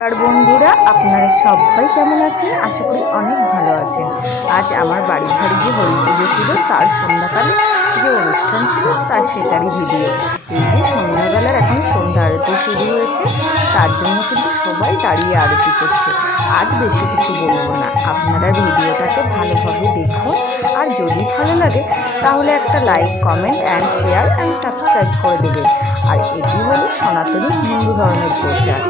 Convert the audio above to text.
আর বন্ধুরা, আপনারা সবাই কেমন আছেন? আশা করি অনেক ভালো আছেন। আজ আমার বাড়ির ধারে যে হরি পুজো ছিল তার সন্ধ্যাকালে যে অনুষ্ঠান ছিল সেটারই ভিডিও। এই যে সন্ধ্যাবেলার এখন সন্ধ্যা আরতি শুরু হয়েছে, তার জন্য কিন্তু সবাই দাঁড়িয়ে আরতি করছে। আজ বেশি কিছু বলবো না, আপনারা ভিডিওটাকে ভালোভাবে দেখুন। আর যদি ভালো লাগে তাহলে একটা like, comment and share and subscribe করে দেবেন। আর এটি হলো সনাতনী হিন্দু ধর্মের প্রচার।